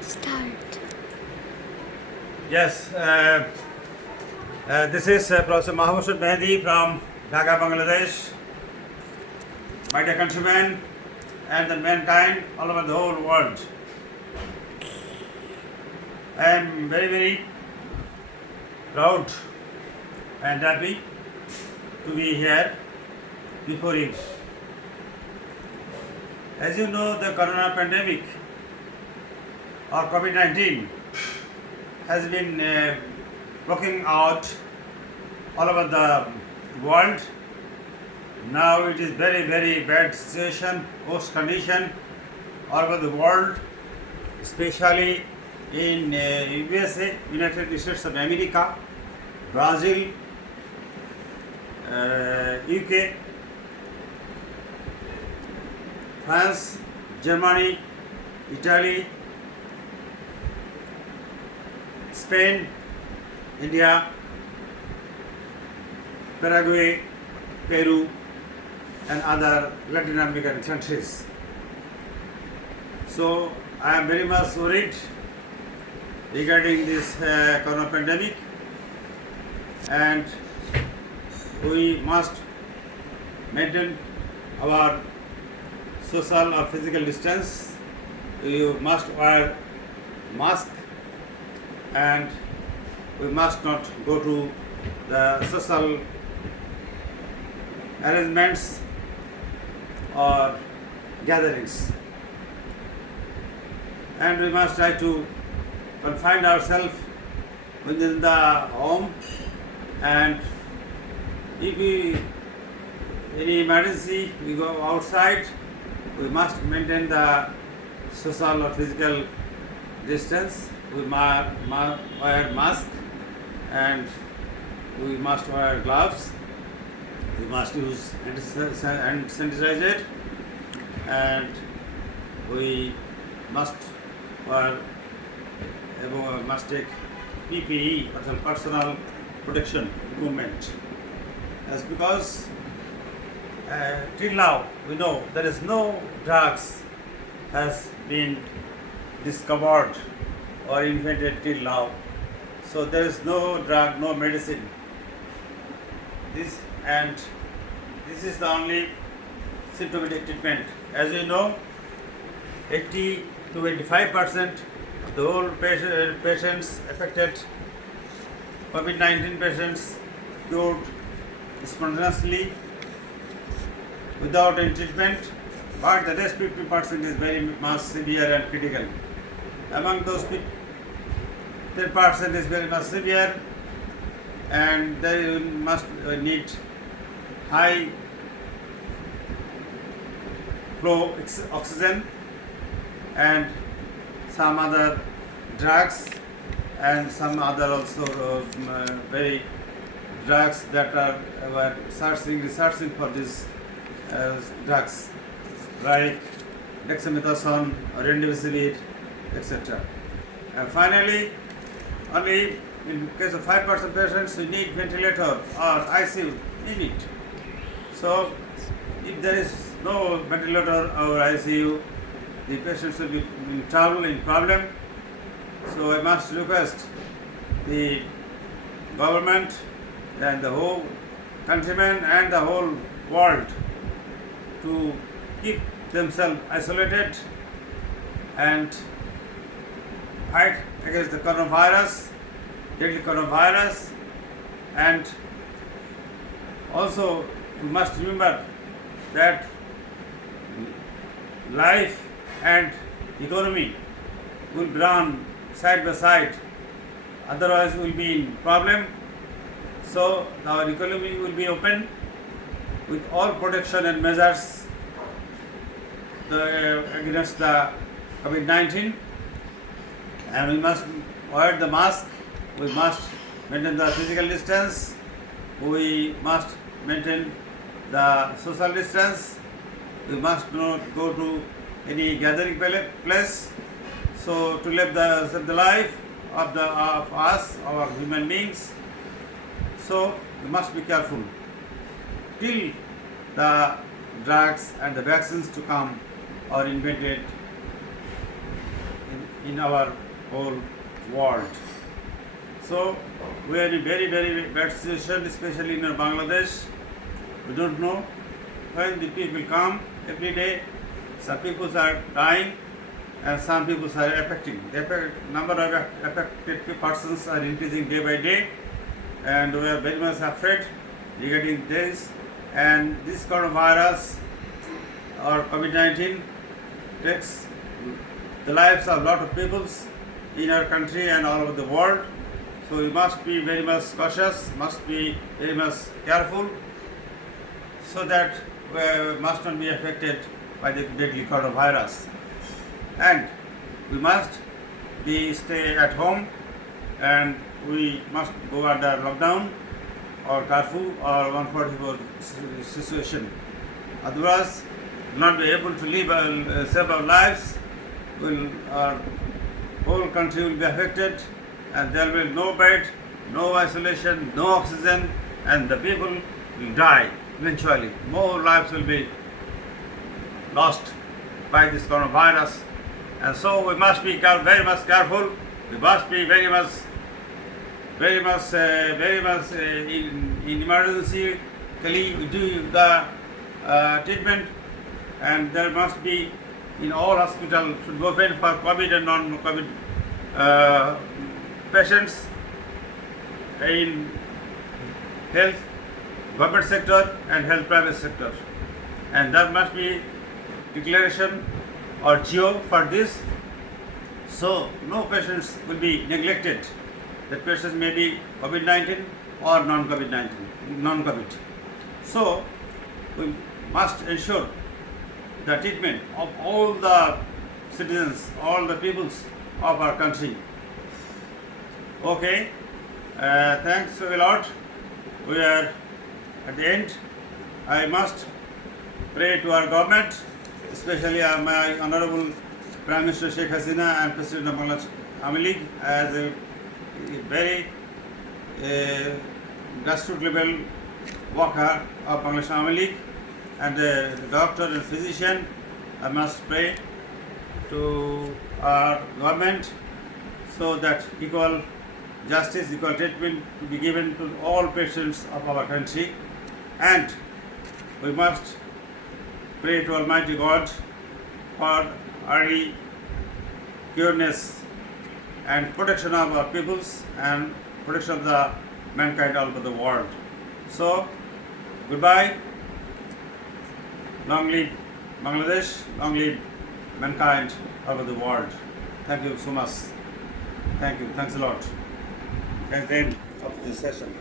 Start. Yes, this is Professor Mahamusud Mehdi from Dhaka, Bangladesh. My dear countrymen and the mankind all over the whole world. I am very, very proud and happy to be here before you. As you know, the corona pandemic or COVID-19 has been working out all over the world. Now it is very, very bad situation, worst condition all over the world, especially in USA, United States of America, Brazil, UK, France, Germany, Italy, Spain, India, Paraguay, Peru, and other Latin American countries. So I am very much worried regarding this corona pandemic, and we must maintain our social or physical distance. You must wear mask, and we must not go to the social arrangements or gatherings, and we must try to confine ourselves within the home, and if we any emergency we go outside, we must maintain the social or physical distance. We wear mask, and we must wear gloves. We must use hand sanitizer, and we must wear must take PPE, personal protection equipment. That's because till now we know there is no drugs has been discovered or invented till now. So there is no drug, no medicine. This is the only symptomatic treatment. As you know, 80 to 85% of the whole patients affected, COVID-19 patients cured spontaneously without any treatment, but the rest 50% is very much severe and critical. Among those 10% is very much severe, and they must need high flow oxygen and some other drugs, and some other also very drugs that are researching for these drugs, like dexamethasone or remdesivir, etc. And finally, only in case of 5% patients who need ventilator or ICU unit. So if there is no ventilator or ICU, the patients will be in trouble, in problem. So I must request the government and the whole countrymen and the whole world to keep themselves isolated and fight against the coronavirus, deadly coronavirus. And also we must remember that life and economy will run side by side, otherwise we will be in problem. So our economy will be open with all protection and measures against the COVID-19, and we must wear the mask, we must maintain the physical distance, we must maintain the social distance, we must not go to any gathering place. So to live the life of us, our human beings, so we must be careful till the drugs and the vaccines to come are invented in our whole world. So we are in a very, very bad situation, especially in Bangladesh. We don't know when the peak will come. Every day, some people are dying and some people are affecting. The number of affected persons are increasing day by day, and we are very much afraid regarding this. And this coronavirus or COVID-19 takes the lives of a lot of people in our country and all over the world. So we must be very much cautious, must be very much careful, so that we must not be affected by the deadly coronavirus. And we must stay at home, and we must go under lockdown or curfew or 144 situation. Otherwise, not be able to live save our lives. Our whole country will be affected, and there will be no bed, no isolation, no oxygen, and the people will die eventually. More lives will be lost by this coronavirus, and so we must be very much careful. We must be very much in emergency do the treatment, and there must be in all hospitals should be open for COVID and non-COVID patients in health, government sector and health private sector, and there must be declaration or GO for this, so no patients will be neglected. The patients may be COVID-19 or non-COVID. So we must ensure the treatment of all the citizens, all the peoples of our country. Okay, thanks a lot. We are at the end. I must pray to our government, especially my Honorable Prime Minister Sheikh Hasina and President of Bangladesh Awami League, as a very grassroots level worker of Bangladesh Awami League, and a doctor and physician. I must pray to our government so that equal justice, equal treatment to be given to all patients of our country, and we must pray to Almighty God for early cureness and protection of our peoples and protection of the mankind all over the world. So, goodbye. Long live Bangladesh, long live mankind all over the world. Thank you so much. Thank you. Thanks a lot. That's the end of this session.